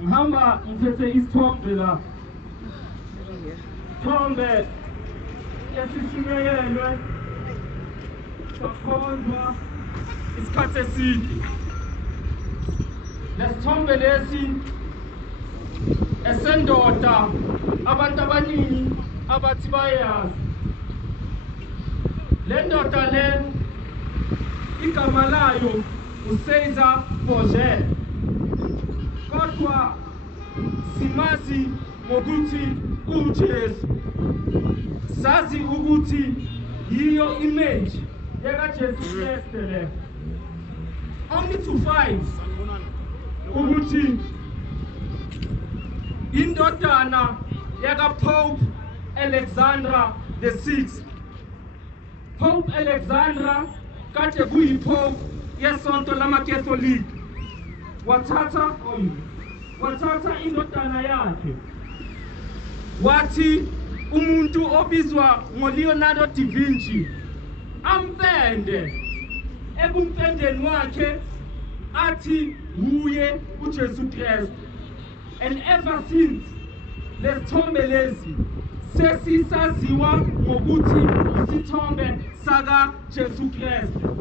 ngihamba ngithethe isithombe la. Isithombe esishunyelwe sokhonzwa isikhathi eside. Lesithombe lesi esendoda abantu abaningi abathi bayazi. Le ndoda le igama layo uCesar Borgia. Kodwa simazi ngokuthi uJesu. Sazi ukuthi yiyo image yakaJesu Kristu le. Only to find ukuthi indodana yakaPope Alexander VI. Pope Alexander kade kuyipope yesonto lamaKatholika. Wathatha indodana yakhe. Wathi umuntu obizwa ngoLeonardo da Vinci ampende. Ekumpendeni wakhe athi huye uJesu Kristu. And ever since lesithombe lesi sesisaziwa ngokuthi isithombe saka Jesu Kristu.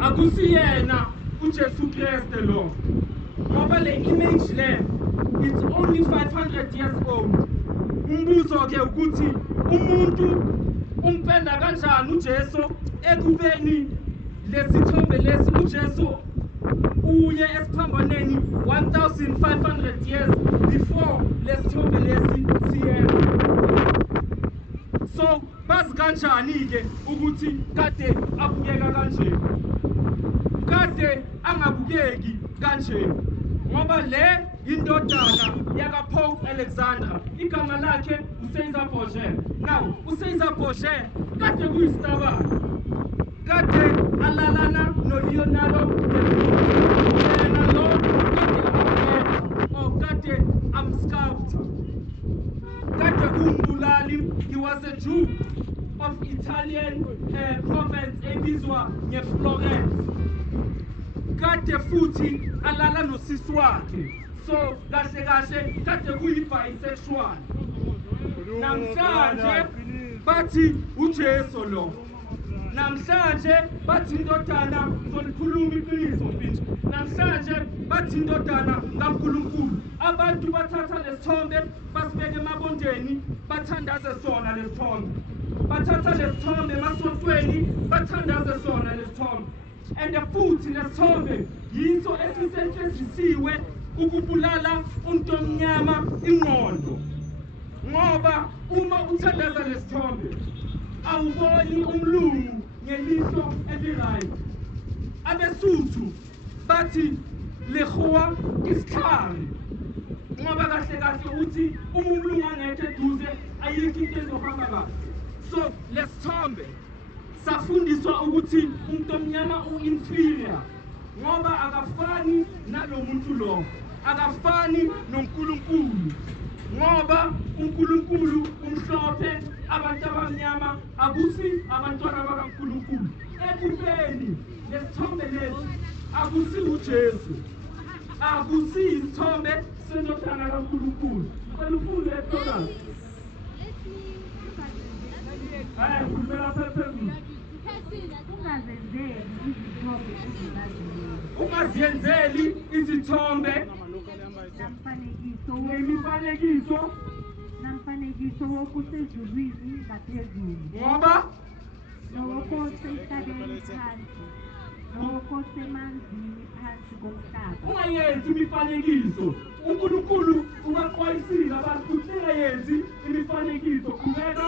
Akusiyena uJesu Kristu lo. Ngoba le image le it's only 500 years old. Umbuzo ke ukuthi umuntu umpenda kanjani uJesu ekubeni lesithombe lesi uJesu uye esiphambaneni 1500 years before lesithombe lesi siyena. So bazi kanjani ke ukuthi kade abukeka kanje, kade angabukeki kanje, ngoba le indodana yakaPope Alexander igama lakhe uCesar Borgia. Now uCesar Borgia kade kuyistabana, kade alalana noLeonardo da Vinci. Kade amsculptor. Kade kumbulali. He was a Jew of Italian province ebizwa ngeFlorence. Kade futhi alala nosisi wakhe. So kahle kahle kade kuyi-bisexual. Namhlanje bathi uJesu lo. Namhlanje bathi indodana ngolikhuluma iqiniso mfethu. Namhlanje bathi indodana kaNkulunkulu. Abantu bathatha lesithombe basibeke emabondeni bathandaze sona lesithombe. Bathatha lesithombe emasontweni bathandaze sona lesithombe. And futhi lesithombe yiso esisetshenzisiwe ukubulala umuntu omnyama ingqondo. Ngoba uma uthandaza lesithombe awuboni umlungu ngelihlo eli-right. AbeSuthu bathi lekhowa isikhari. Ngoba kahle kahle uthi uma umlungu angekho eduze ayikho into ezohamba kahle. So lesithombe safundiswa ukuthi umuntu omnyama u-inferior ngoba akafani nalo muntu lo, akafani noNkulunkulu. Ngoba uNkulunkulu umhlophe, abantu abamnyama akusi abantwana bakaNkulunkulu. Ekubeni lesithombe lesi akusi uJesu, akusi isithombe sendodana kaNkulunkulu. UNkulunkulu ethola ungaziyenzeli izithombe nemifanekiso namfanekiso wokusezulwini ngaphezulu, ngoba nowokosemhlabeni phansi, nowokosemanzini phansi komhlaba. Ungayenzi imifanekiso. uNkulunkulu ubaqwayisile abantu ukuthi ungayenzi imifanekiso. Qhubeka.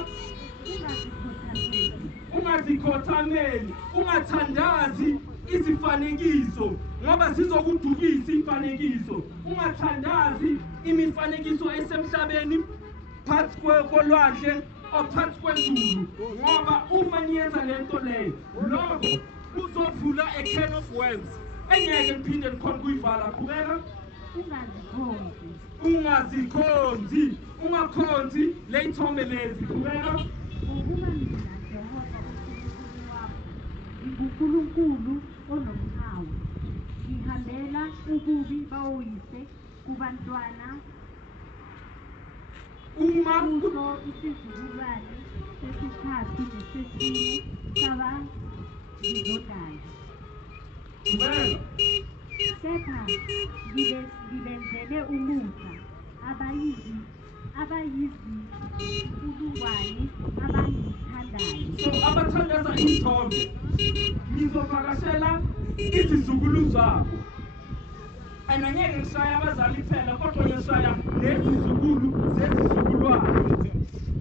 Ungazikhothameli, ungathandazi izifanekiso ngoba zizokudukisa izifanekiso. Ungathandazi imifanekiso esemhlabeni phansi kolwandle ophansi kwezulu, ngoba uma niyenza lento leyo lokho uzovula a can of worms engeke niphinde nikhona kuyivala. Qhubeka. Ungazikhonzi, ungakhonzi le ithombe lezi. Qhubeka. Ukuba mina Jehova uNkulunkulu wakho uNkulunkulu onomhawu. Ngihambela ububi bawoyise kubantwana uma kuso isizukulwane sesithathu nesesine sabangizodala. Qhubeka. Kepha ngibenzele umusa abayizinkulungwane abangithandayo. So abathandaza izithombe ngizovakashela izizukulu zabo. And angeke ngishaya abazali kuphela kodwa ngishaya nezizukulu zezizukulwane.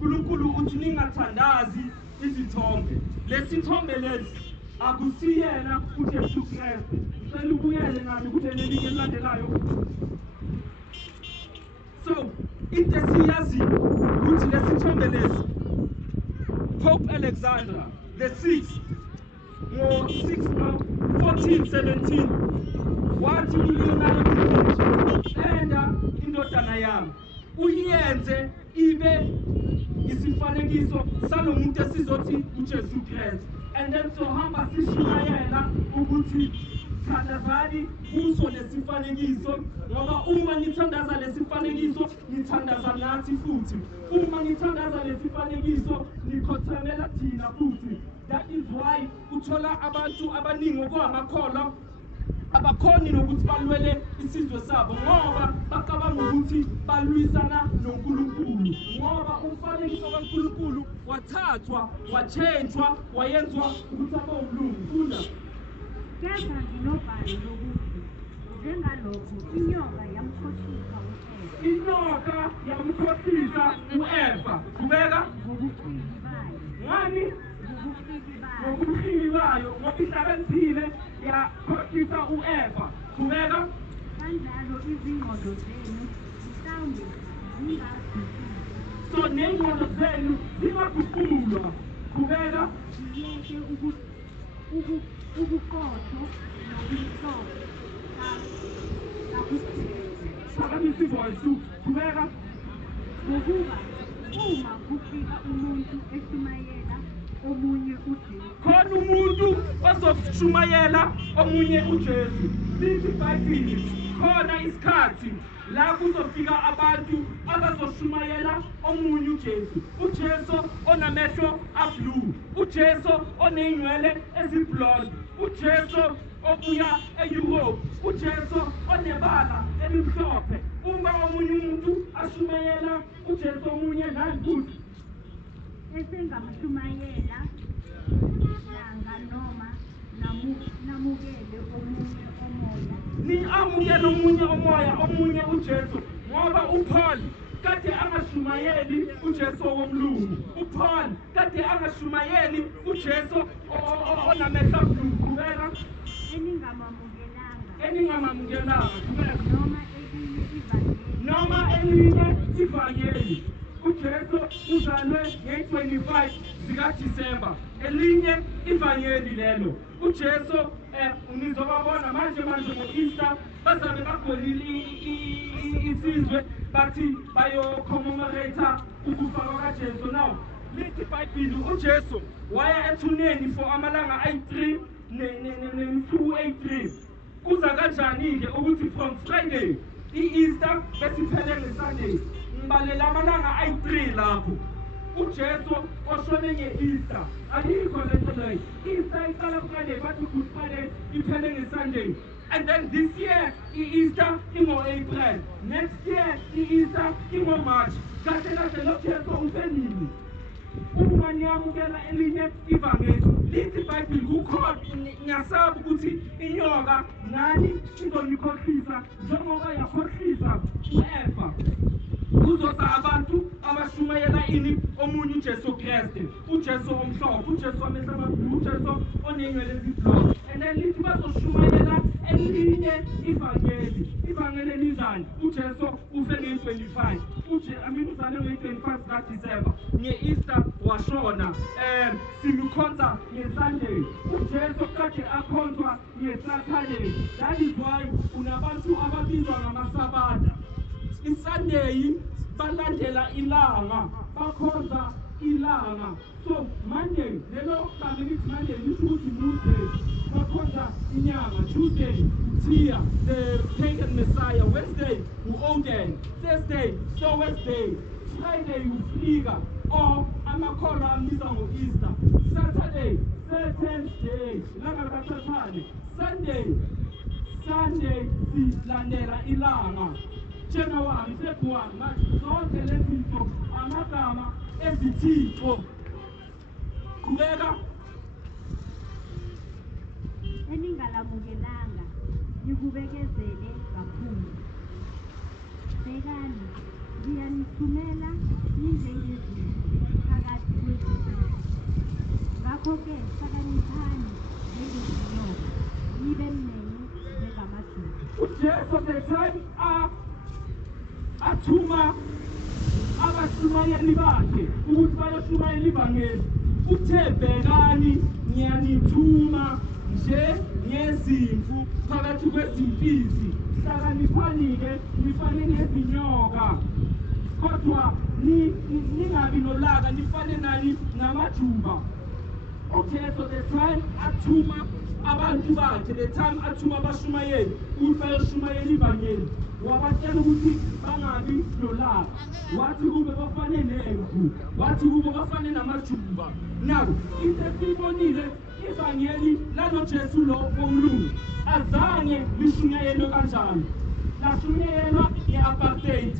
uNkulunkulu uthi ningathandazi izithombe. Lesithombe lesi akusiyena uJesu Kristu. Ngicela ubuyele nami kule lelinye elilandelayo. So into esiyaziyo ukuthi lesithombe lesi Pope Alexander the 6th ngo-1417 wathi kuLeonardo da Vinci, enda indodana yami uyenze ibe isifanekiso salomuntu esizothi uJesu Kristu. And then sohamba sishumayela ukuthi thandazani kuso lesifanekiso, ngoba uma nithandaza lesifanekiso nithandaza nathi futhi. Uma nithandaza lesifanekiso nikhothamela thina futhi. That is why uthola abantu abaningi okwamakholwa abakhoni nokuthi balwele isizwe sabo ngoba bacabanga ukuthi balwisana noNkulunkulu, ngoba umfanekiso kaNkulunkulu wathathwa wachenjwa wayenzwa ukuthi abe umlungu. Funda. Kepha nginobhalo lokuthi njengalokho inyoka yamkhohlisa u-Eva Inyoka yamkhohlisa u-Eva. Qhubeka. ngobuqili bayo Ngani? ngobuqili bayo Ngobuqili bayo ngoba ihlakaniphile yakhohlisa u-Eva. Qhubeka. kanjalo izingqondo zenu mhlawumbe zingaguquki. So nengqondo zenu zingaguqulwa. Qhubeka. Ziyeke ubuqotho nobumhlophe kakuphela. Phakamisa ivoice. Qhubeka. Ngokuba uma kufika umuntu eshumayela omunye uJesu Khona umuntu ozoshumayela omunye uJesu. Lithi iBhayibheli khona isikhathi la kuzofika abantu abazoshumayela omunye uJesu. uJesu onamehlo ablue, uJesu oneyinwele eziblonde, uJesu obuya eEurope, uJesu onebala elimhlophe. Uma omunye umuntu ashumayela uJesu omunye nangukuthi esengamshumayela langa noma namukele omunye omoya ni amukela omunye umoya omunye uJesu, ngoba uPaul kade angashumayeli uJesu womlungu. uPaul kade angashumayeli uJesu onamehlo ablue. Qhubeka. eningamamukelanga Qhubeka. noma Noma elinye ivangeli elinye ivangeli. uJesu uzalwe nge-25 zikaDisemba. Elinye ivangeli lelo. uJesu nizobabona manje ngo-Easter bazabe bagolile isizwe bathi bayo-commemorate ukufa kwakaJesu. Now lithi iBhayibheli uJesu waya ethuneni for amalanga ayi-3 ne-283. Kuza kanjani-ke ukuthi from Friday i-Easter besiphele ngeSunday? Ngibalela amalanga ayi-3 lapho. uJesu oshone nge-Easter. Ayikho lento leyo. Easter iqala Friday bathi Good Friday iphele ngeSunday. And then this year i-Easter ingo-April. Next year i-Easter ingo-March. Kahle kahle lo Jesu usenini? Uma niyamukela elinye ivangeli lithi iBhayibheli kukhona ngiyasaba ukuthi inyoka nani izonikhohlisa njengoba yakhohlisa u-Eva. Kuzoza abantu abashumayela ini omunye uJesu Kristu, uJesu omhlophe, uJesu wamehlo amablue, uJesu oneyinwele eziblonde. And then lithi bazoshumayela elinye ivangeli. Ivangeli elinjani? uJesu ufe nge-25. Uzalwe nge-25 kaDisemba. Nge-Easter washona. Simkhonza ngeSunday. uJesu kade akhonzwa ngeSaturday. That is why unabantu ababizwa ngamaSabata. iSunday balandela ilanga, bakhonza ilanga. So Monday, lelo kami ngithi Monday lisho ukuthi Monday. Bakhonza inyanga. Tuesday, Tia, the pagan Messiah. Wednesday, Odin. Thursday, so Wednesday. Friday, ufika. Or amakholwa ambiza ngo-Easter. Saturday, Satan's Day. Ilanga likaSathane. Sunday silandela ilanga. January, February, March, zonke lezinto amagama ezithixo. Qhubeka. Eningalamukelanga nikubekezele kakhulu. Bekani ngiyanithumela ninjengezinto phakathi kwezinto. Ngakho-ke hlakaniphani njengezinyoka nibe mnene njengamajuda. UJesu the time athuma abashumayeli bakhe ukuthi bayoshumayela ivangeli. Uthe bhekani ngiyanithuma njengezimvu phakathi kwezimpisi. Hlakaniphani-ke nifane nezinyoka. Kodwa ningabi nolaka nifane nani namajuba. Okay, so the time athuma abantu bakhe, the time athuma abashumayeli ukuthi bayoshumayela ivangeli, wabatshela ukuthi bangabi nolaka. Wathi kube bafane nemvu, wathi kube bafane namajuba. Now, into esiyibonile ivangeli lanoJesu lo womlungu azange lishunyayelwe kanjalo. Lashunyayelwa nge-apartheid,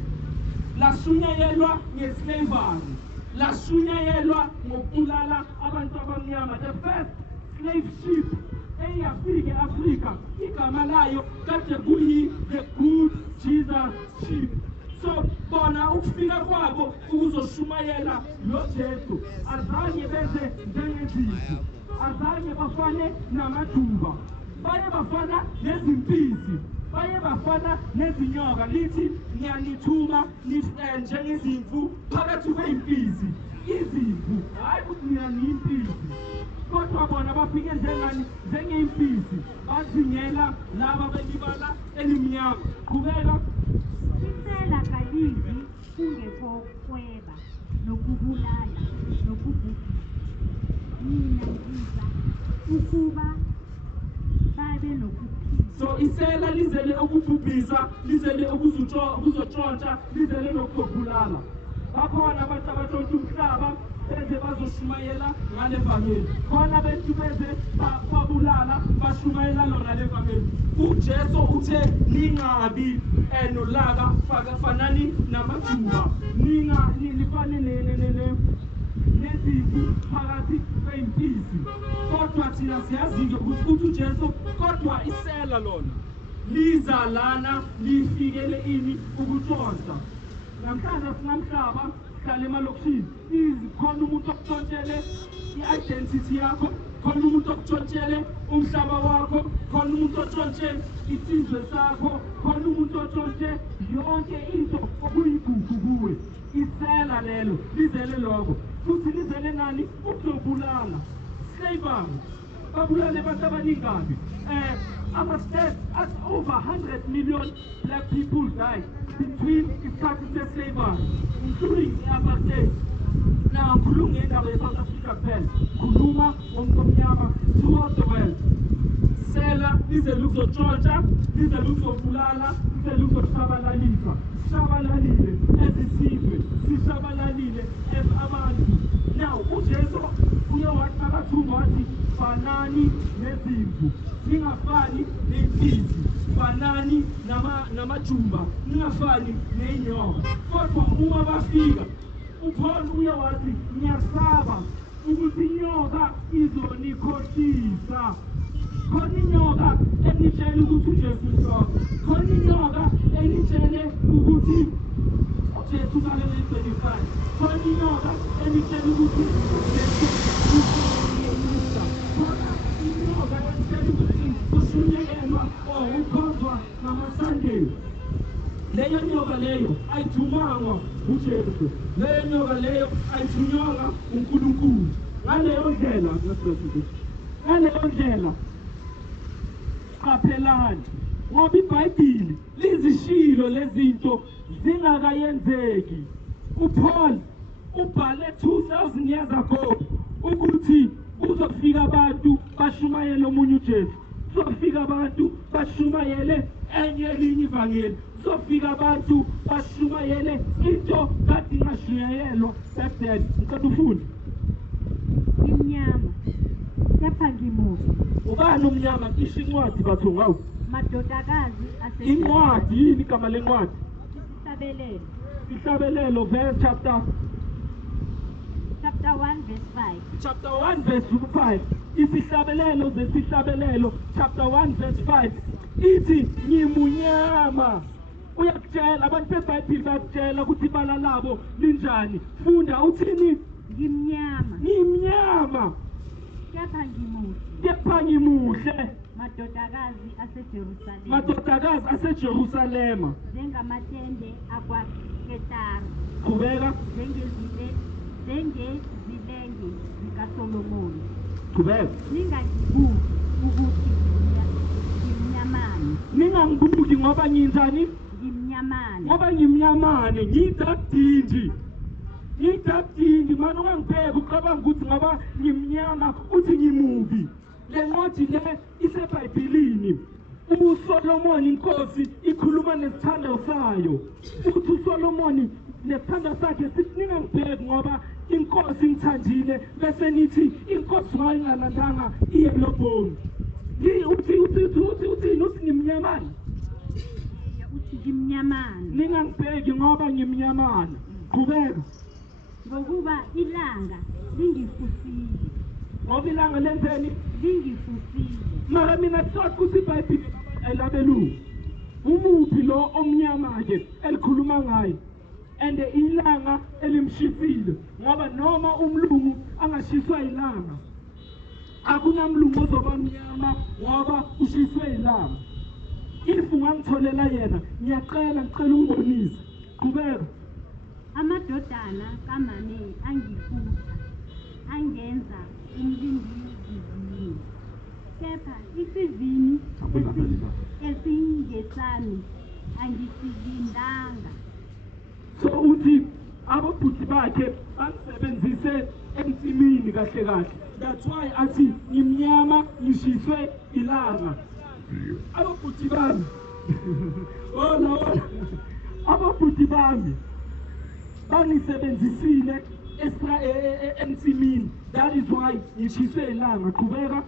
lashunyayelwa nge-slavery, lashunyayelwa ngokubulala abantu abamnyama. The first slave ship eyafika e-Afrika igama layo kade kuyi the Good Jesus Ship. So bona ukufika kwabo ukuzoshumayela lo Jesu azange beze njengezimvu, azange bafane namajuba, baye bafana nezimpisi, baye bafana nezinyoka. Lithi ngiyanithuma njengezimvu phakathi kwezimpisi. Izimvu hayi ukuthi mina niyimpisi, kodwa bona bafike njengey'mpisi bazingela laba belibala elimnyama. Qhubeka. Isela kalizi kungekho kweba nokubulala nokubhubhisa. Mina ngiza ukuba babe nokuphila. So isela lizele ukubhubhisa, lizele ukuzotshontsha, lizele nokubulala. Bakhona abantu abatshontsha umhlaba beze bazoshumayela ngale vangeli. Khona abantu beze babulala bashumayela lona le vangeli. UJesu uthe ningabi nolaka fanani namajuba. Nifane nezimvu phakathi kwezimpisi. Kodwa thina siyazi-ke ukuthi uJesu kodwa isela lona liza lana lifikele ini ukutshontsha. Namhlanje sinamhlaba sihlala emalokishini. Khona umuntu okutshontshele i-identity yakho, khona umuntu okutshontshele umhlaba wakho, khona umuntu otshontshe isizwe sakho, khona umuntu otshontshe yonke into okuyigugu kuwe. Isela lelo lizele lokho futhi lizele nani ukuzobulala. Slavery babulale abantu abaningabi. Our stats at over 100 million black people died between isikhathi se-slavery, including apartheid. Now, ngikhuluma ngendaba ye-South Africa kuphela, ngikhuluma ngomnyama throughout the world. Sela lizele ukuzotshontsha, lizele ukuzobulala, lizele ukuzoshabalalisa. Shabalalile ezisizwe, sishabalalile as abantu. Now, uJesu uye wathi akathuma wathi fanani nezimvu, ningafani ney'mpisi, fanani namajuba, ningafani ney'nyoka. Kodwa uma bafika uPaul uye wathi ngiyasaba ukuthi inyoka izonikhohlisa. Khona inyoka enitshele ukuthi uJesu mhlophe, khona inyoka enitshele ukuthi uJesu kalele 25, khona inyoka enitshele ukuthi uJesu uYesu, khona inyoka enitshele ukuthi ushunyayelwa ukhonzwa ngamaSunday. Leyo nyoka leyo ayithumangwa uJesu, leyo nyoka leyo ayithunywanga uNkulunkulu. Ngaleyo ndlela qaphelani, ngoba iBhayibhili lizishilo lezinto zingakayenzeki. uPaul ubhale 2000 years ago ukuthi uzofika abantu bashumayele omunye uJesu, uzofika abantu bashumayele enye elinye ivangeli, uzofika abantu bashumayele into kade ingashuyayelwa back then. Ngicela ufunde. Imnyama, kepha ngimubi. Ubani umnyama? Isho incwadi bathu ngawo. Madodakazi Incwadi yini igama lencwadi? Isabelelo. Isabelelo verse chapter 1 verse 5. Chapter 1 verse 5. Isihlabelelo zesihlabelelo chapter 1 verse 5. Ithi ngimunyama. Uyakutshela abantu beBhayibheli bayakutshela ukuthi ibala labo linjani. Funda uthini? Ngimnyama. Ngimnyama. Kepha ngimuhle. Kepha ngimuhle. Madodakazi aseJerusalema. Madodakazi aseJerusalema. Njengamatende akwaKetari. Qhubeka. Njengezilenge zikaSolomoni. Qhubeka. Ningangibuki ukuthi ngimnyamane. Ningangibuki ngoba ngiyinjani? Ngimnyamane. Ngoba ngimnyamane, ngidakdindi. Ngidakdindi manje ungangibheka ucabanga ukuthi ngoba ngimnyama uthi ngimubi. Le ncwadi le iseBhayibhelini. uSolomoni inkosi ikhuluma nesithando sayo. Uthi uSolomoni nesithando sakhe sithi ningangibheki ngoba inkosi ngithandile bese nithi inkosi wayingalandanga iye lobhongi. Uthi ngimnyamana. Uthi ngimnyamana. Ningangibheki ngoba ngimnyamana. Qhubeka. Ngokuba ilanga lingifusile. Ngoba ilanga lenzeni? Lingifusile. Mara mina kuthi ukuthi iBhayibheli elabelungu. Umuphi lo omnyama ke elikhuluma ngaye? And ilanga elimshifile ngoba noma umlungu angashiswa ilanga akunamlungu ozoba mnyama ngoba ushiswe ilanga. If ungangitholela yena ngiyacela ungibonise. Qhubeka. Amadodana kaMane angifutha angenza umlindizini. Kepha isivini esingesami angisivindanga. So uthi ababhuti bakhe bangisebenzise ensimini kahle kahle. That's why athi ngimnyama ngishiswe ilanga. Ababhuti bami. Hola. Ababhuti bami bangisebenzisile ensimini. That is why ngishiswe ilanga. Qhubeka.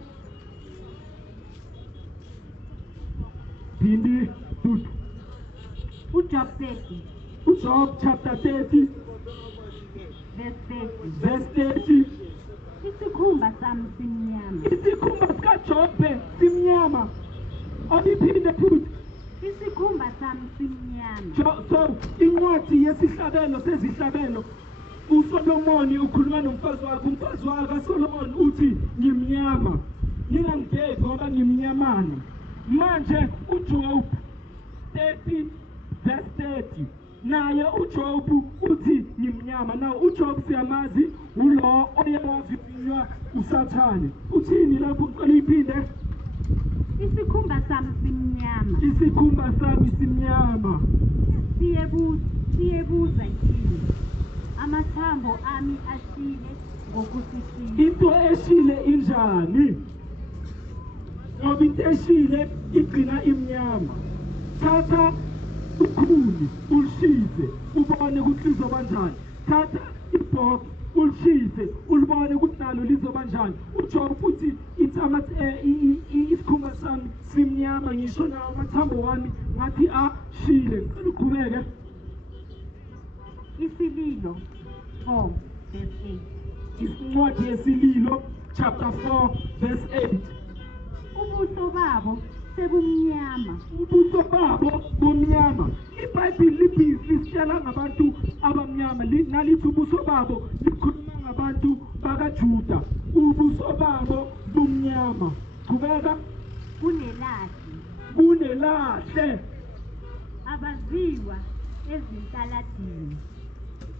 Phindi dudu. Job chapter 30 verse 30. Isikhumba sami simnyama. Isikhumba sikaJobe simnyama. Oyiphinde futhi. Isikhumba sami simnyama. So incwadi yesihlabelo sezihlabelo uSolomoni ukhuluma nomfazi wakhe. Umfazi wakhe Solomon uthi ngimnyama. Ningangibheki ngoba ngimnyamana. Manje uJob 30 verse 30. Naye uJob uthi ngimnyama. Now uJob siyamazi ulo oyewavivinywa uSathane. Uthini lapho uqala iphinde? Isikhumba sami simnyama. Isikhumba sami simnyama. Siyebuza yini? Amathambo ami ashile ngokusishila. Into eshile injani? Ngoba into eshile igcina imnyama. Thatha ukhuni ulishise ubone ukuthi lizoba njani. Thatha ibhoki ulishise ulibone ukuthi nalo lizoba njani. uJob uthi isikhumba sami simnyama ngisho nawo amathambo wami ngathi ashile. Ngicela uqhubeke. Isililo 4 verse 8. Incwadi yesililo chapter 4 verse 8. Ubuso babo sebumnyama. Ubuso babo bumnyama. iBhayibheli lisitshela ngabantu abamnyama. Nalithi ubuso babo likhuluma ngabantu bakaJuda. Ubuso babo bumnyama. Qhubeka. Kunelahle. Abaziwa ezintaladini.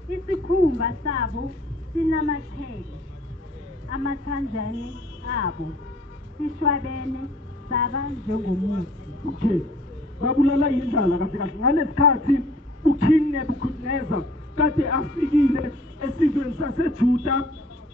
Isikhumba sabo sinamathele. Amathanjane abo sishwabene saba njengomuthi. Okay. Babulala indlala kahle kahle. Ngalesikhathi uKing Nebuchadnezzar kade afikile esizweni saseJuda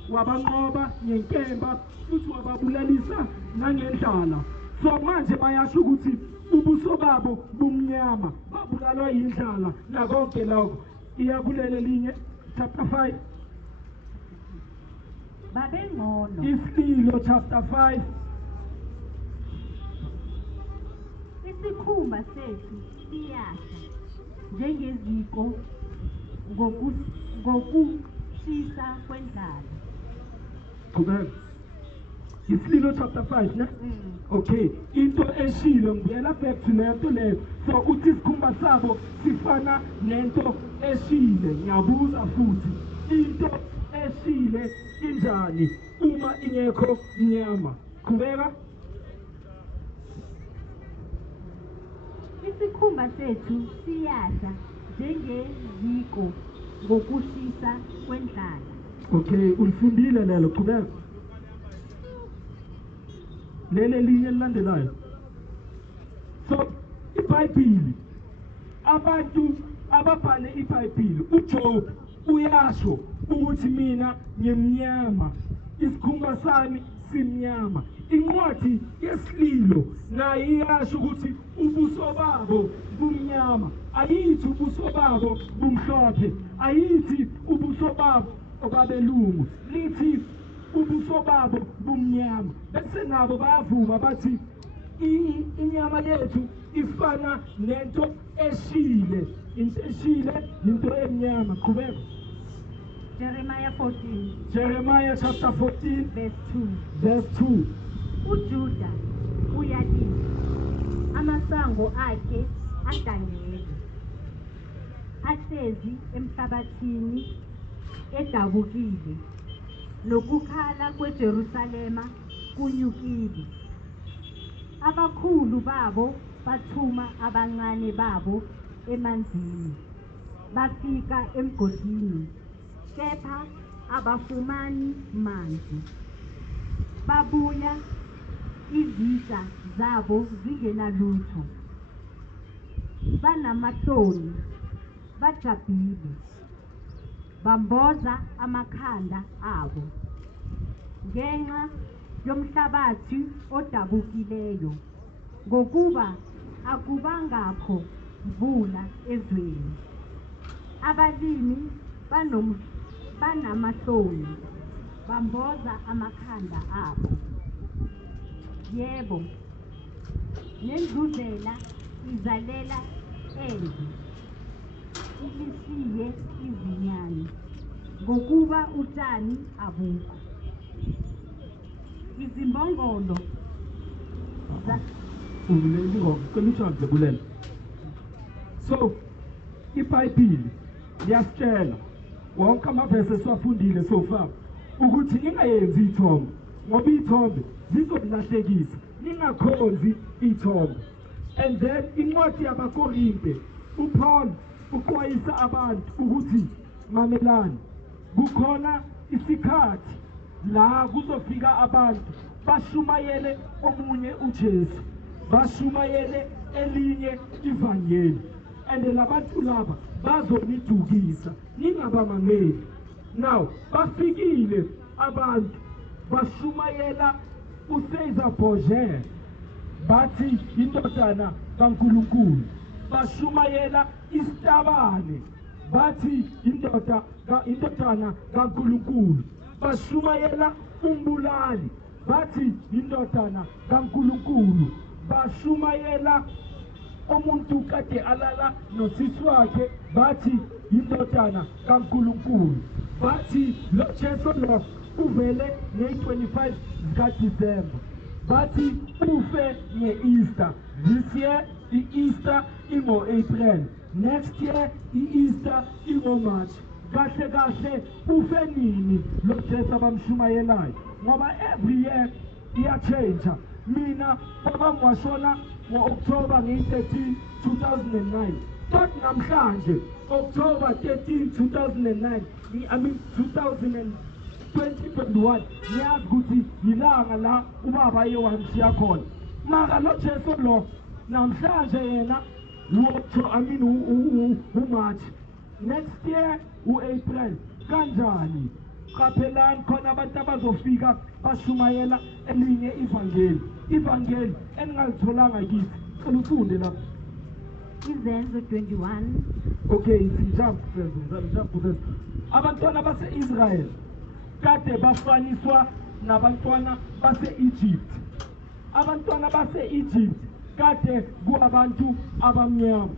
wabanqoba ngenkemba futhi wababulalisa nangendlala. So manje bayasho ukuthi ubuso babo bumnyama babulalwa yindlala nakonke lokho. Iyakulele linye chapter 5 babengcono Isililo chapter 5 isikhumba sethu siyasha njengeziko ngokushisa kwendlala. Qhubeka. Isililo chapter 5 ne? Okay, into eshilo ngiyela back to lento leyo. So uthi isikhumba sabo sifana nento eshile. Ngiyabuza futhi into eshile injani uma ingekho inyama? Qhubeka. Isikhumba sethu siyasha njengeziko ngokushisa kwendlala. Okay, ulifundile lelo. Qhubeka. Lele linye lilandelayo. So iBhayibheli abantu ababhale iBhayibheli uJob uyasho ukuthi mina ngimnyama, isikhumba sami simnyama. Incwadi yesililo nayo iyasho ukuthi ubuso babo bumnyama. Ayithi ubuso babo bumhlophe, ayithi ubuso babo obabelungu, lithi ubuso babo bumnyama. Bese nabo bayavuma bathi inyama yethu ifana nento eshile, into eshile into emnyama. Qhubeka. Jeremiah 14 Jeremiah chapter 14 verse 2. verse 2. uJuda uyalila, amasango akhe adangele, ahlezi emhlabathini edabukile, nokukhala kweJerusalema kunyukile. Abakhulu babo bathuma abancane babo emanzini, bafika emgodini, kepha abafumani manzi. Babuya izitsha zabo zingenalutho, banamahloni, bajabhile, bamboza amakhanda abo ngenxa yomhlabathi odabukileyo, ngokuba akubangakho mvula ezweni. Abalimi banamahloni, bamboza amakhanda abo. Yebo, nendluzela izalela endle, ilisiye izinyane, ngokuba utshani abukho. Izimbongolo So iBhayibheli liyasitshela wonke amavesi esiwafundile so far ukuthi ningayenzi ithombe, ngoba ithombe zizokulahlekisa, ningakhonzi ithombe. And then incwadi yabaKorinte uPaul uxwayisa abantu ukuthi mamelani, kukhona isikhathi la kuzofika abantu bashumayele omunye uJesu, bashumayele elinye ivangeli, and labantu laba bazonidukisa, ningabamameli. Now bafikile abantu bashumayela uCesar Borgia, bathi indodana kaNkulunkulu. Bashumayela isitabane, bathi indodana kaNkulunkulu. Bashumayela umbulali, bathi indodana kaNkulunkulu. Bashumayela umuntu kade alala nosisi wakhe, bathi indodana kaNkulunkulu. Bathi lo Jesu lo uvele nge-25 zikaDisemba, bathi ufe nge-Easter. This year i-Easter ingo-April, next year i-Easter ingo-March. Kahle kahle ufe nini lo Jesu abamshumayelayo, ngoba every year iyachange. Mina baba ngwashona ngo-October 13, 2009, but namhlanje October 13, 2009, 2021, ngiyazi ukuthi yilanga la ubaba yewangishiya khona. Mara lo Jesu lo namhlanje yena uMarch next year u-April kanjani qaphelani khona abantu abazofika bashumayela elinye ivangeli eningalitholanga kithi cela ufunde lapha Izenzo 21 okay jump abantwana base-Israel kade bafaniswa nabantwana base-Egypt abantwana base-Egypt kade kuabantu abamnyama.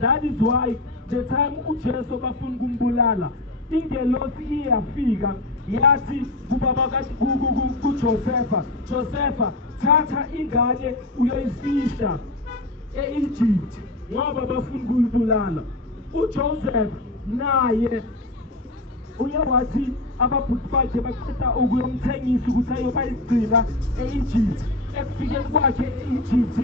That is why the time uJesu bafuna ukumbulala ingelosi iyafika yathi kubaba kuJosepha thatha ingane uyoyifihla e-Egypt ngoba bafuna ukuyibulala. uJoseph naye uye wathi ababhuti bakhe baqeda ukuyomthengisa ukuthi ayobayigcina e-Egypt. Ekufikeni kwakhe e-Egypt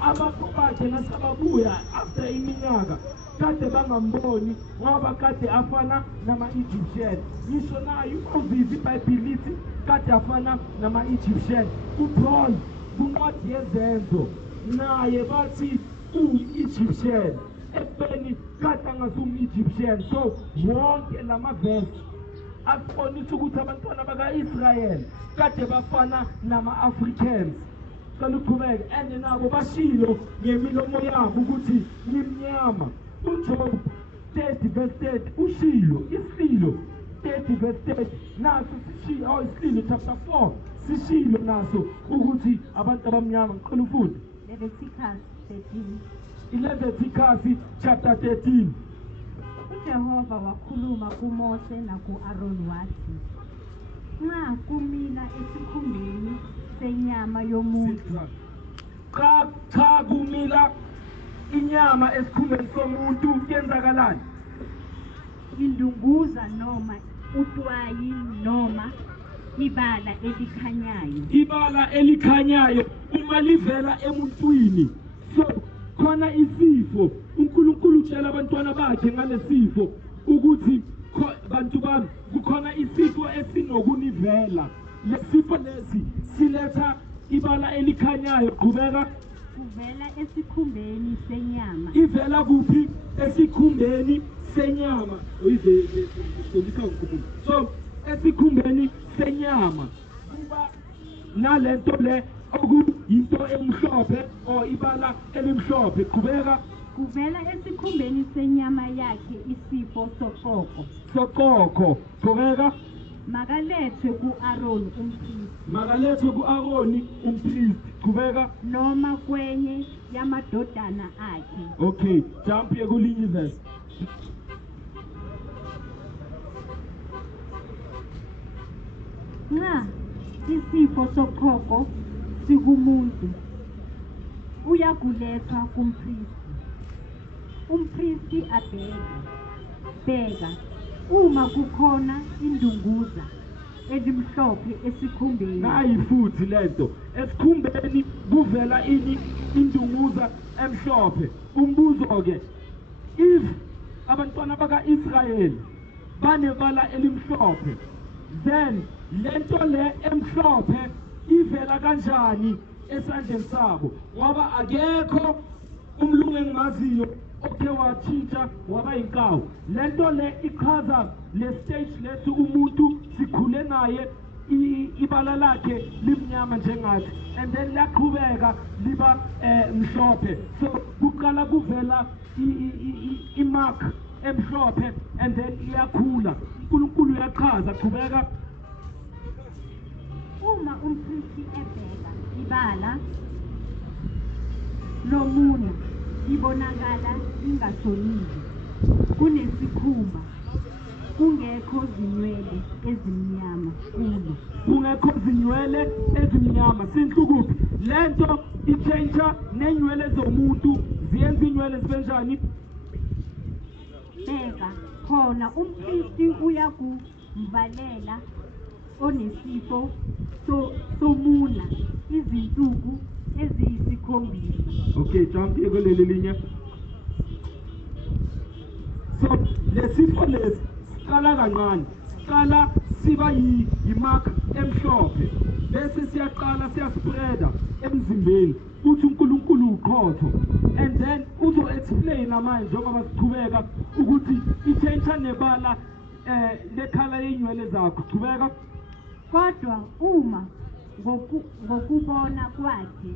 abafo bakhe nasababuya after iminyaka kade bangamboni ngoba kade afana nama-Egyptian. Ngisho naye uvivi iBhayibheli lithi kade afana nama-Egyptian. uPaul kuncwadi yezenzo naye bathi uyi-Egyptian ekubeni kade angasumu-Egyptian. So wonke lamavesi asibonisa ukuthi abantwana baka-Israyeli kade bafana nama-Africans. Saluqhubeke and nabo bashilo ngemilomo yabo ukuthi nimnyama. uJob 30 verse 30 ushilo isilo 30 verse 30 naso sishilo isilo chapter 4 sishilo naso ukuthi abantu abamnyama ngicela ufunde Leviticus chapter 13 uJehova wakhuluma kuMose naku-Aaron wathi nxa kumila esikhumbeni senyama yomuntu cha kumila inyama esikhumbeni somuntu yenzakalani indunguza noma utwayi noma ibala elikhanyayo uma livela emuntwini. So khona isifo uNkulunkulu utshela abantwana bakhe ngalesifo ukuthi bantu bami kukhona isifo esinokunivela. Lesifo lesi siletha ibala elikhanyayo. Qhubeka. Kuvela esikhumbeni senyama. Ivela kuphi? Esikhumbeni senyama. So esikhumbeni senyama kuba nalento le okuyinto emhlophe o ibala elimhlophe. Qhubeka. Kuvela esikhumbeni senyama yakhe isifo soqoko. Qhubeka. Makalethwe ku-Aroni umpristi. Qhubeka. Noma kwenye yamadodana akhe. Okay, jump ye kulinye verse. Nxa isifo soqoko sikumuntu uyakuletha umpristi abheka uma kukhona indunguza elimhlophe esikhumbeni. Nayi futhi lento esikhumbeni kuvela indunguza emhlophe. Umbuzo ke if abantwana baka-Israyeli banebala elimhlophe then lento le emhlophe ivela kanjani esandleni sabo ngoba akekho umlungu engimaziyo okhe wathinta waba inkawu. Lento le ichaza le stage lethi umuntu sikhule naye ibala lakhe limnyama njengathi and then laqhubeka liba mhlophe. So kuqala kuvela imark emhlophe and then iyakhula. uNkulunkulu uyachaza. Qhubeka. Uma umpristi ebheka ibala lomuna ibonakala ingahlonile kunesikhumba kungekho zinwele ezimnyama sinhlukuphi lento ichange nenywele zomuntu ziyenza inywele zibenjani. Bheka khona umpristi uyakumvalela onesifo somuna izinsuku eziyisikhombisa. Okay, jump ye kuleli linye. So lesifo lesi siqala kancane. Siqala siba yimark emhlophe bese siyaqala siyaspreada emzimbeni uthi uNkulunkulu uqotho, and then uzo explain manje njengoba siqhubeka ukuthi itshentsha nebala lekhala yenywele zakho. Qhubeka. Kodwa uma ngokubona kwakhe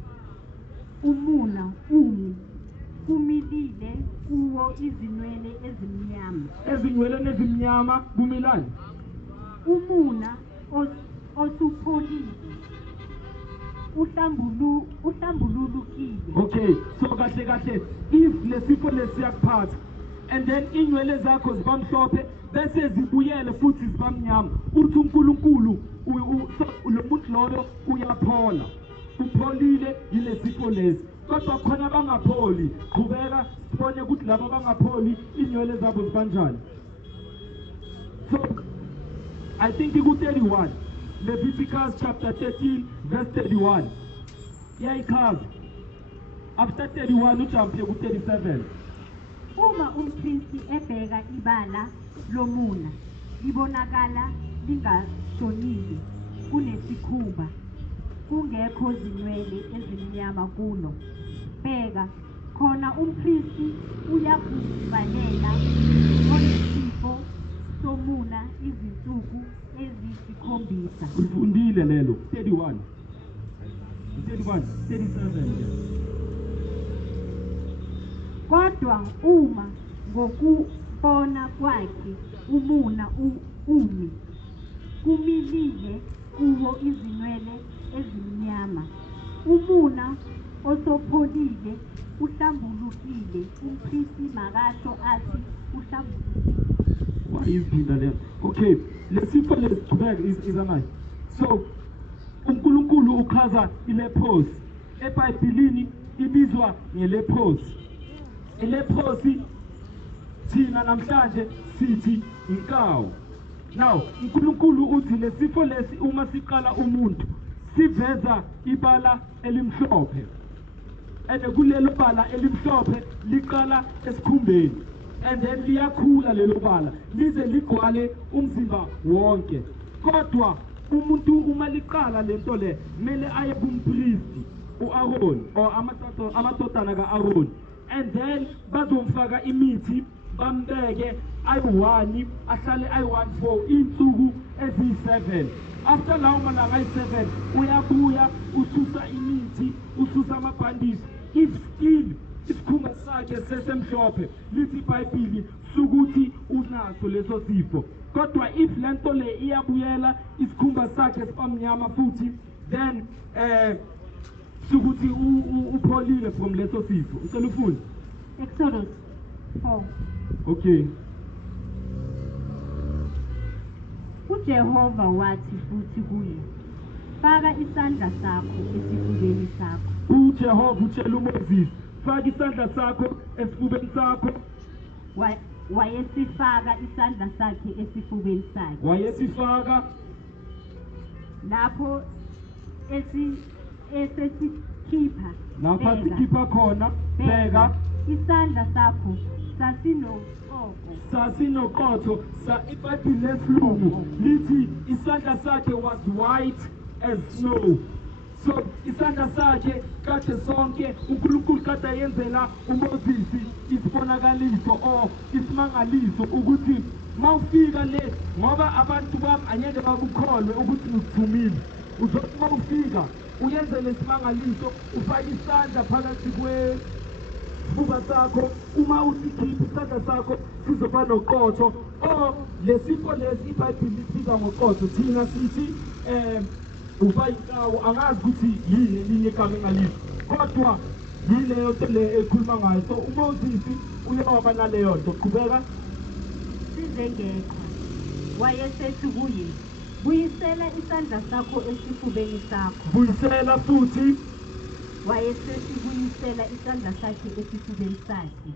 umuna umi kumilile kuwo izinwele ezimnyama. Ezinweleni ezimnyama kumilani? Umuna osupholile uhlambululukile. Okay, so kahle if lesifo lesiyakuphatha and then inywele zakho zibamhlophe bese zibuyele futhi zibamnyama, uthi uNkulunkulu lo muntu loyo uyaphola, upholile yilesifo lesi. Kodwa khona bangapholi, qhubeka sibone ukuthi laba bangapholi inywele zabo zibanjani. So I think iku 31, Leviticus chapter 13 verse 31. Yayichaza. After 31 ujump ku 37. Uma umpristi ebheka ibala lomuna libonakala lingashonile kunesikhumba, kungekho zinwele ezimnyama kulo, bheka khona umpristi uyakuvalela onesifo somuna izinsuku eziyisikhombisa. Ufundile lelo 31 37. Kodwa uma ngokubona kwakhe umuna umi kumilile kuwo izinwele ezimnyama, umuna osopholile uhlambulukile, umpristi makasho athi uhlambulukile. Wayiphinda le. Okay, lesifo lesiqhubeka izanayo. So uNkulunkulu uchaza ileprosi eBhayibhelini ibizwa ngeleprosi. Ileprosi thina namhlanje sithi inkawu. Now uNkulunkulu uthi lesifo lesi uma siqala umuntu siveza ibala elimhlophe, and kulelo bala elimhlophe liqala esikhumbeni, and then liyakhula lelo bala lize ligcwale umzimba wonke. Kodwa umuntu uma liqala lento le mele aye kumpristi uAaron or amadodana kaAaron, and then bazomfaka imithi bambeke ayi-1 ahlale ayi-1 for insuku eziyi-7. After lawo malanga ayi-7 uyabuya ususa imithi, ususa amabhandishi. If still isikhumba sakhe sesemhlophe lithi iBhayibheli sukuthi unaso leso sifo. Kodwa if lento le iyabuyela isikhumba sakhe sibamnyama futhi, then sukuthi upholile from leso sifo. Ucela ufunde Exodus 4. Okay. uJehova wathi futhi kuye, faka isandla sakho esifubeni sakho. uJehova utshela uMoses, faka isandla sakho esifubeni sakho. Wayesifaka isandla sakhe esifubeni sakhe. Wayesifaka lapho esesikhipha. lapho sikhipha khona, bheka isandla sakho sasinoqotho iBhayibheli lesilungu lithi isandla sakhe was white as snow. So isandla sakhe kade sonke uNkulunkulu kade yenzela uMoses isibonakaliso or isimangaliso ukuthi mawufika le, ngoba abantu bami anyeke bakukholwe ukuthi ngikuthumile, uzothi mawufika uyenze lesimangaliso, ufake isandla phakathi kwezifuba sakho, uma usikhipha isandla sakho sizoba noqotho. Lesifo lesi iBhayibheli libiza ngoqotho, thina sithi ufayinkawu, angazi ukuthi yini elinye igama engalizwa, kodwa yileyo nto le ekhuluma ngayo. So uMoses uyawaba naleyo nto. Qhubeka. Sizengekho wayesethi kuye, buyisela isandla sakho esifubeni sakho. Buyisela futhi. Wayesethi buyisela isandla sakhe esifubeni sakhe.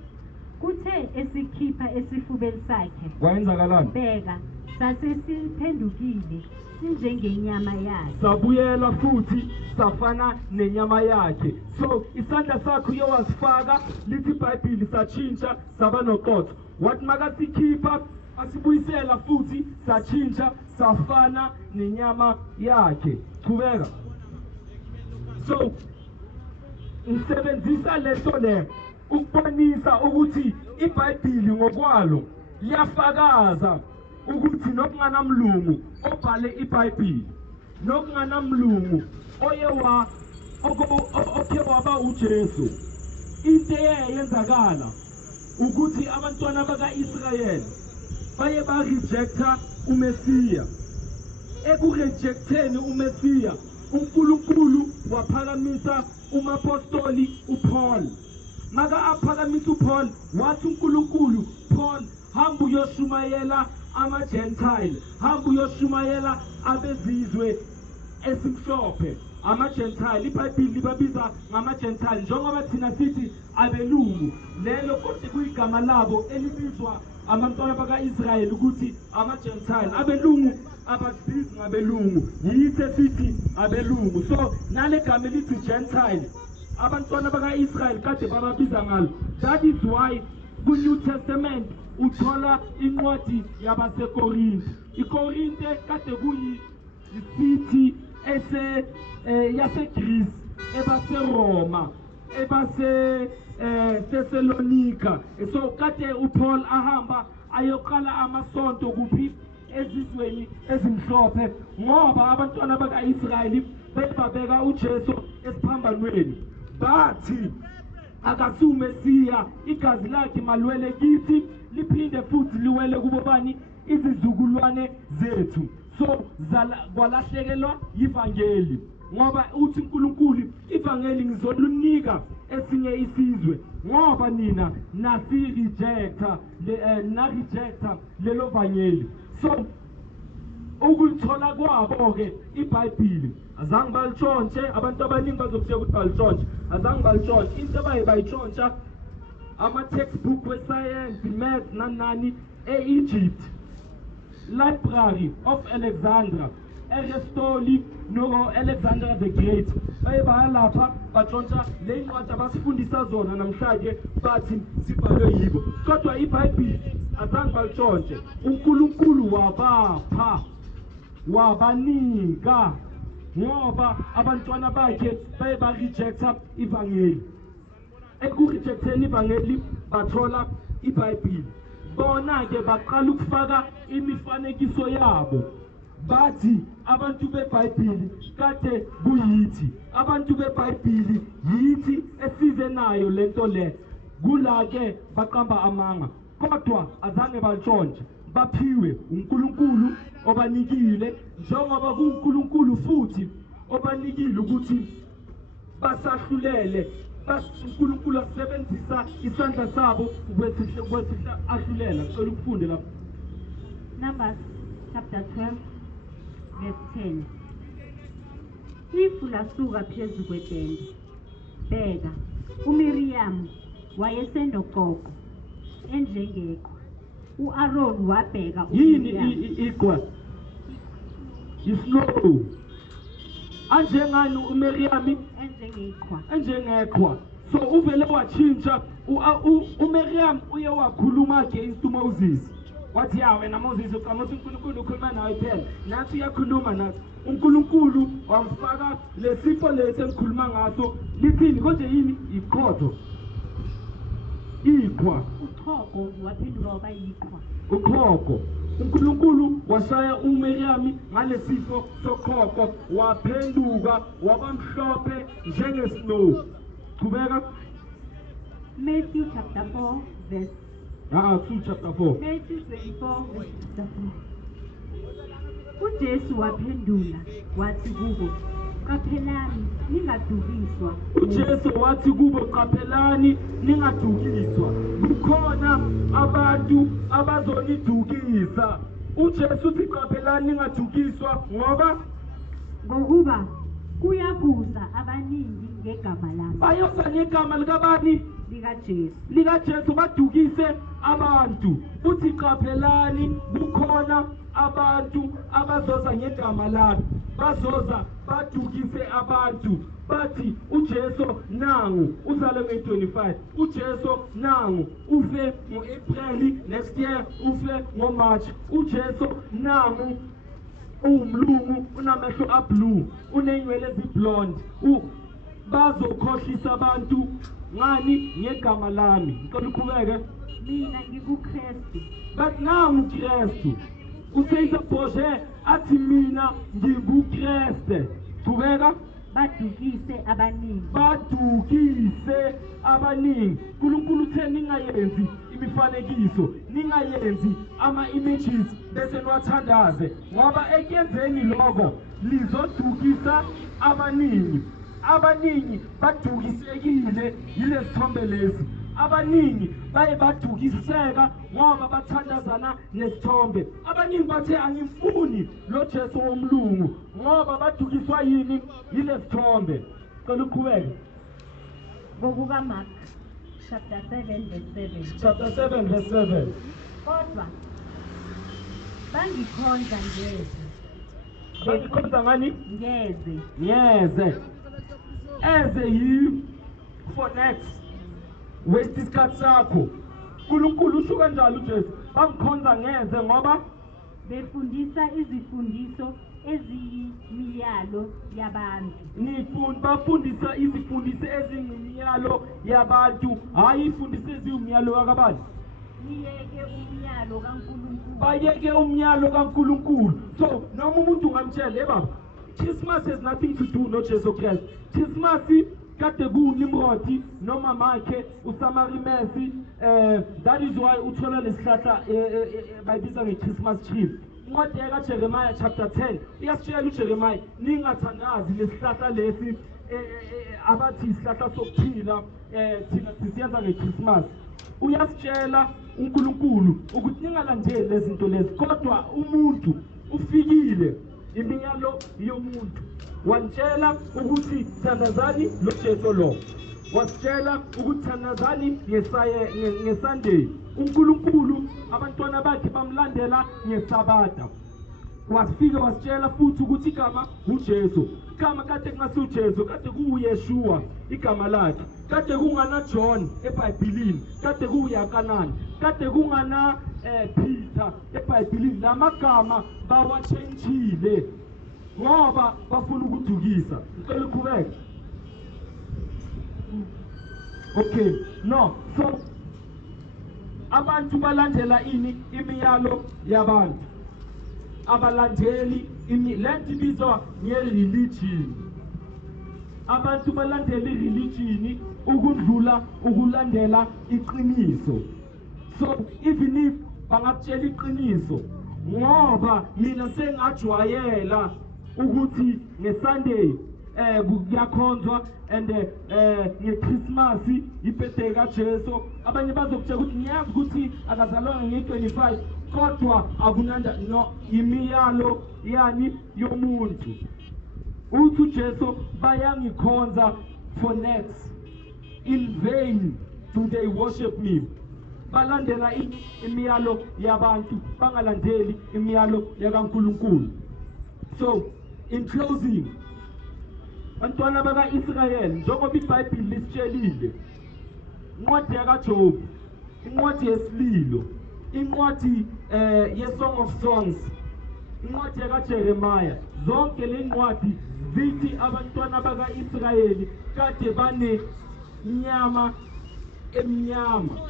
Kuthe esikhipha esifubeni sakhe, Kwayenzakalani? bheka sasesiphendukile sinjengenyama yakhe. Sabuyela futhi safana nenyama yakhe. So isandla sakho uyawasifaka, lithi iBhayibheli satshintsha saba noqotho. Wathi makasikhipha asibuyisela futhi satshintsha safana nenyama yakhe. Qhubeka. So ngisebenzisa lento le ukubonisa ukuthi iBhayibheli ngokwalo liyafakaza ukuthi nokunganamlungu obhale iBhayibheli nokunganamlungu okhe waba uJesu. Into eyenzakala ukuthi abantwana baka-Israyeli baye ba-rejecta uMesiya. Ekurejecteni uMesiya, uNkulunkulu waphakamisa umapostoli uPaul. Maka aphakamisa uPaul, wathi uNkulunkulu, Paul, hamba uyoshumayela ama-Gentile, hamba uyoshumayela abezizwe esimhlophe, ama-Gentile. iBhayibheli libabiza ngama-Gentile njengoba thina sithi abelungu. Lelo kodwa kuyigama labo elibizwa abantwana baka-Israyeli ukuthi ama-Gentile. Abelungu ababizi ngabelungu, yithe sithi abelungu. So nale gama elithi Gentile abantwana baka-Israyeli kade bababiza ngalo. That is why ku-New Testament uthola incwadi yabaseKorinte. iKorinte kade kuyi-city yaseGreece, ebaseRoma, Thessalonica. So kade uPaul ahamba ayoqala amasonto kuphi? Ezizweni ezimhlophe, ngoba abantwana baka-Israyeli bebabeka uJesu esiphambanweni. Bathi akasumesiya, igazi lakhe malwele kithi, liphinde futhi liwele kubo bani? Izizukulwane zethu. So kwalahlekelwa ivangeli, ngoba uthi uNkulunkulu, ivangeli ngizolunika esinye isizwe ngoba nina nasi-rejecta lelo vangeli. So ukulithola kwabo-ke iBhayibheli azange balitshontshe. Abantu abaningi bazokusheka ukuthi balitshontshe, azange balitshontshe. Into bayitshontsha ama-textbook we-science, math nani e-Egypt, Library of Alexandria, Aristotile no-Alexander the Great. Baye baya lapha batshontsha le ncwadi abasifundisa zona namhlanje bathi sibhalwe yibo. Kodwa iBhayibheli azange balitshontshe. uNkulunkulu wabapha, wabanika, ngoba abantwana bakhe baye ba-rejecta ivangeli. Ekurejecteni ivangeli bathola iBhayibheli. Bona-ke baqala ukufaka imifanekiso yabo. Bathi abantu beBhayibheli kade kuyithi, abantu beBhayibheli yithi esize nayo lento le. Kula-ke baqamba amanga, kodwa azange balitshontshe. Baphiwe uNkulunkulu obanikile, njengoba kuNkulunkulu futhi obanikile ukuthi basahlulele. uNkulunkulu asebenzisa isandla sabo ukuthi ahlulela. Ngicela ukufunde lapha. Numbers chapter 12 verse 10. Ifu lasuka phezu kwetende. Bheka, uMiriyamu wayesendogogo enjengeqhwa. U-Aroni wabheka yini iqhwa? Isnow. Anjengani uMiriyamu? Enjengeqhwa. So uvele watshintsha. uMiriyamu uye wakhuluma against uMoses. Wathi ya wena Moses uqhamuthi uNkulunkulu ukhuluma nawe phela, nathi uyakhuluma nathi. uNkulunkulu wamfaka lesifo lesi engikhuluma ngaso lithini konje yini? Iqhotho. Iqhwa. Uqhoko waphenduka waba yiqhwa. Uqhoko. uNkulunkulu washaya uMiriyamu ngalesifo soqhoko, waphenduka waba mhlophe njengesnow. Qhubeka. Matthew chapter 4 verse 2 chapter 4. Matthew 24 verse 4. uJesu waphendula wathi kubo, qaphelani ningadukiswa. uJesu wathi kubo, qaphelani ningadukiswa. Kukhona abantu abazonidukisa. uJesu uthi qaphelani ningadukiswa ngoba kuyabuza abaningi ngegama lami. Bayoza ngegama likabani? likaJesu badukise abantu. Uthi qaphelani, kukhona abantu abazoza ngegama lami, bazoza badukise abantu. Bathi uJesu nangu uzalwe nge-25, uJesu nangu ufe ngo-April next year, ufe ngo-March, uJesu nangu umlungu unamehlo ablue, unenywele eziblonde, bazokhohlisa abantu ngani ngegama lami. Ngicela uqhubeke. mina ngikuKristu. But now uKristu useyisa Boshe athi mina ngikuKristu. Qhubeka. Badukise abaningi. Badukise abaningi. uNkulunkulu uthe ningayenzi imifanekiso, ningayenzi ama-images bese niwathandaze, ngoba ekuyenzeni lokho lizodukisa abaningi. Abaningi badukisekile yile sithombe lesi. Abaningi baye badukiseka ngoba bathandazana nesithombe. Abaningi bathe angifuni lo Jesu womlungu ngoba badukiswa yini yile sithombe. Cela uqhubeke. NgokukaMark chapter 7 verse 7. Chapter 7 verse 7. Kodwa bangikhonza ngeze. Bangikhonza ngani? Ngeze. Ngeze. Eze yi for next. Waste isikhathi sakho. uNkulunkulu usho kanjalo uJesu. Bangikhonza ngeze ngoba befundisa izifundiso eziyimiyalo yabantu. Bafundisa izifundiso eziyimiyalo yabantu, hayi ifundise eziyimiyalo yakabantu. Niyeke umyalo kaNkulunkulu. Bayeke umyalo kaNkulunkulu. So noma umuntu ungamtshela baba, Christmas has nothing to do no Jesu Christ. Christmas kade kuNimrodi noma makhe uSamarimesi. That is why uthola lesihlahla bayibiza ngeChristmas tree. Incwadi kaJeremiah chapter 10 iyasitshela uJeremiah ningathandazi lesihlahla lesi abathi isihlahla sokuphila thina sisiyenza ngeChristmas. Uyasitshela uNkulunkulu ukuthi ningalandeli lezi zinto lezi, kodwa umuntu ufikile imiyalo yomuntu. Wantshela ukuthi thandazani lo Jesu lo. Wasitshela ukuthi thandazani ngeSunday. uNkulunkulu abantwana bakhe bamlandela ngeSabata. Wasifika wasitshela futhi ukuthi igama uJesu. Igama kade kungasi uJesu, kade kuYeshua igama lakhe. Kade kungana John eBhayibhelini, kade kuyakanani, kade kungana Peter eBhayibhelini. Lamagama bawatshentshile ngoba bafuna ukudukisa. Ngicela uqhubeke. Okay, no. So abantu balandela ini imiyalo yabantu. Abalandeli lento ibizwa nge-religion. Abantu balandela i-religion ukudlula ukulandela iqiniso. So even if bangakutshela iqiniso, ngoba mina sengajwayela ukuthi ngeSunday kuyakhonzwa and ngeChristmas ibirthday kaJesu, abanye bazokutshela ukuthi ngiyazi ukuthi akazalwanga nge-25 kodwa akunanda no imiyalo yani yomuntu. Uthi uJesu bayangikhonza for next, in vain do they worship me. Balandela imiyalo yabantu, bangalandeli imiyalo yakaNkulunkulu. So in closing, bantwana baka-Israyeli, njengoba iBhayibheli lisitshelile, incwadi yakaJob, incwadi yesililo, incwadi ye-Song of Songs, incwadi yakaJeremiah, zonke le ncwadi zithi abantwana baka-Israyeli kade banenyama emnyama.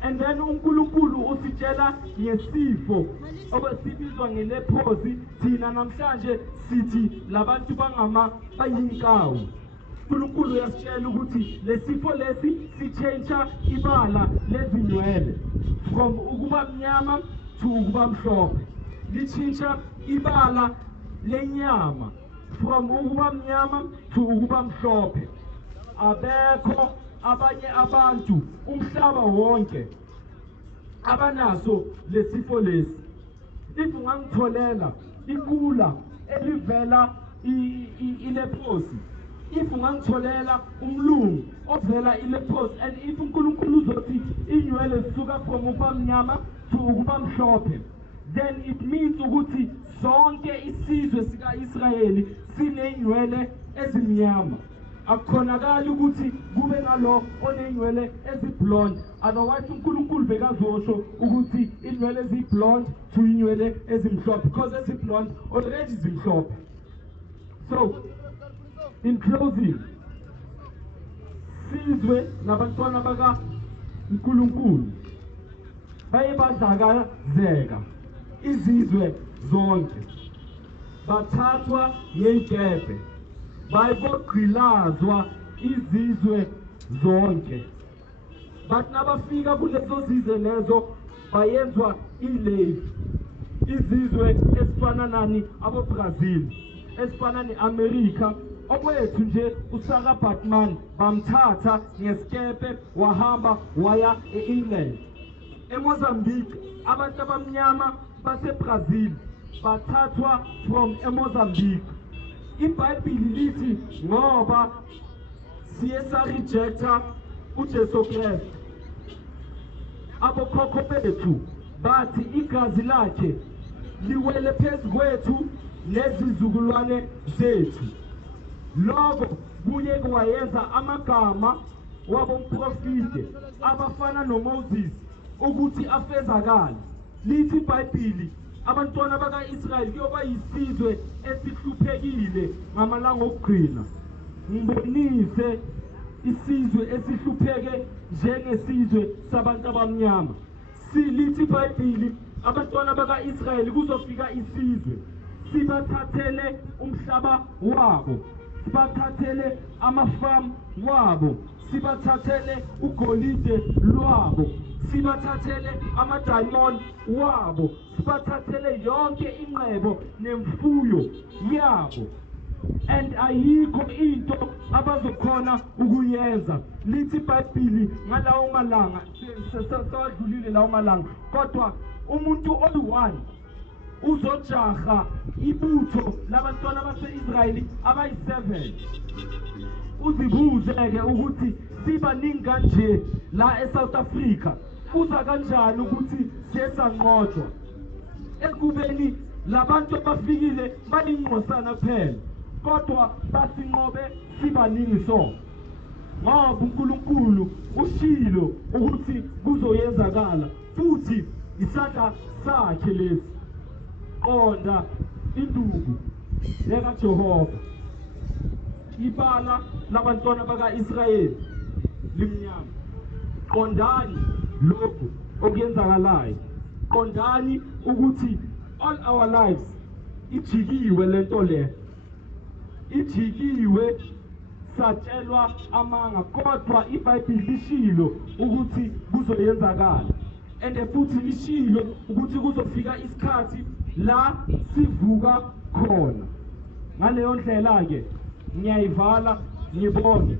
And then uNkulunkulu usitshela ngesifo obesibizwa ngeleprosi. Thina namhlanje sithi labantu bayinkawu. uNkulunkulu uyasitshela ukuthi lesifo lesi sichenja ibala lezinwele from ukuba mnyama to ukuba mhlophe. Lichinja ibala lenyama from ukuba mnyama to ukuba mhlophe. Abekho abanye abantu umhlaba wonke abanaso lesifo lesi. If ungangitholela ikula elivela ileprosi, if ungangitholela umlungu ovela ileprosi, and if uNkulunkulu uzothi inywele zisuka from ukuba mnyama to ukuba mhlophe, then it means ukuthi zonke isizwe sika-Israyeli sinenywele ezimnyama. Akukhonakala ukuthi kube nalo onenywele eziblonde, otherwise uNkulunkulu bekazosho ukuthi inywele eziblonde to inywele ezimhlophe, because eziblonde already zimhlophe. So in closing, sizwe nabantwana baka uNkulunkulu baye badlakazeka izizwe zonke bathathwa ngey'kebhe bayibogqilazwa izizwe zonke bathi nabafika kulezo zizwe lezo bayenzwa ilevi izizwe esifana nani abo-Brazil esifana ne-America okwethu nje uSarah Baartman bamthatha ngesikepe wahamba waya e-England eMozambique abantu abamnyama base-Brazil bathathwa from eMozambique iBhayibheli lithi ngoba siye sa-rejecta uJesu Kristu abokhokho bethu bathi igazi lakhe liwele phezu kwethu nezizukulwane zethu lokho kuye kwayenza amagama wabomprofite abafana noMoses ukuthi afezakale lithi iBhayibheli abantwana baka-Israyeli kuyoba yisizwe esihluphekile ngamalanga okugcina ngibonise isizwe esihlupheke njengesizwe sabantu abamnyama silithi iBhayibheli abantwana baka-Israyeli kuzofika isizwe sibathathele umhlaba wabo sibathathele amafamu wabo sibathathele ugolide lwabo sibathathele amadayimoni wabo sibathathele yonke inqebo nemfuyo yabo and ayikho into abazokhona ukuyenza lithi iBhayibheli ngalawo malanga sewadlulile lawo malanga kodwa umuntu oyi-1 uzojaha ibutho labantwana base-Israyeli abayi-7 uzibuze-ke ukuthi sibaningi kanje la eSouth Africa uza kanjani ukuthi siyesanqotshwa ekubeni labantu abafikile balingqosana kuphela kodwa basinqobe sibaningi so ngoba uNkulunkulu ushilo ukuthi kuzoyenzakala futhi isandla sakhe lesi qonda induku lekaJehova ibala labantwana baka-Israyeli limnyama qondani lokhu okuyenzakalayo qondani ukuthi all our lives ijikiwe lento le ijikiwe satshelwa amanga kodwa iBhayibheli lishilo ukuthi kuzoyenzakala and futhi lishilo ukuthi kuzofika isikhathi la sivuka khona ngaleyo ndlela ke ngiyayivala ngibonge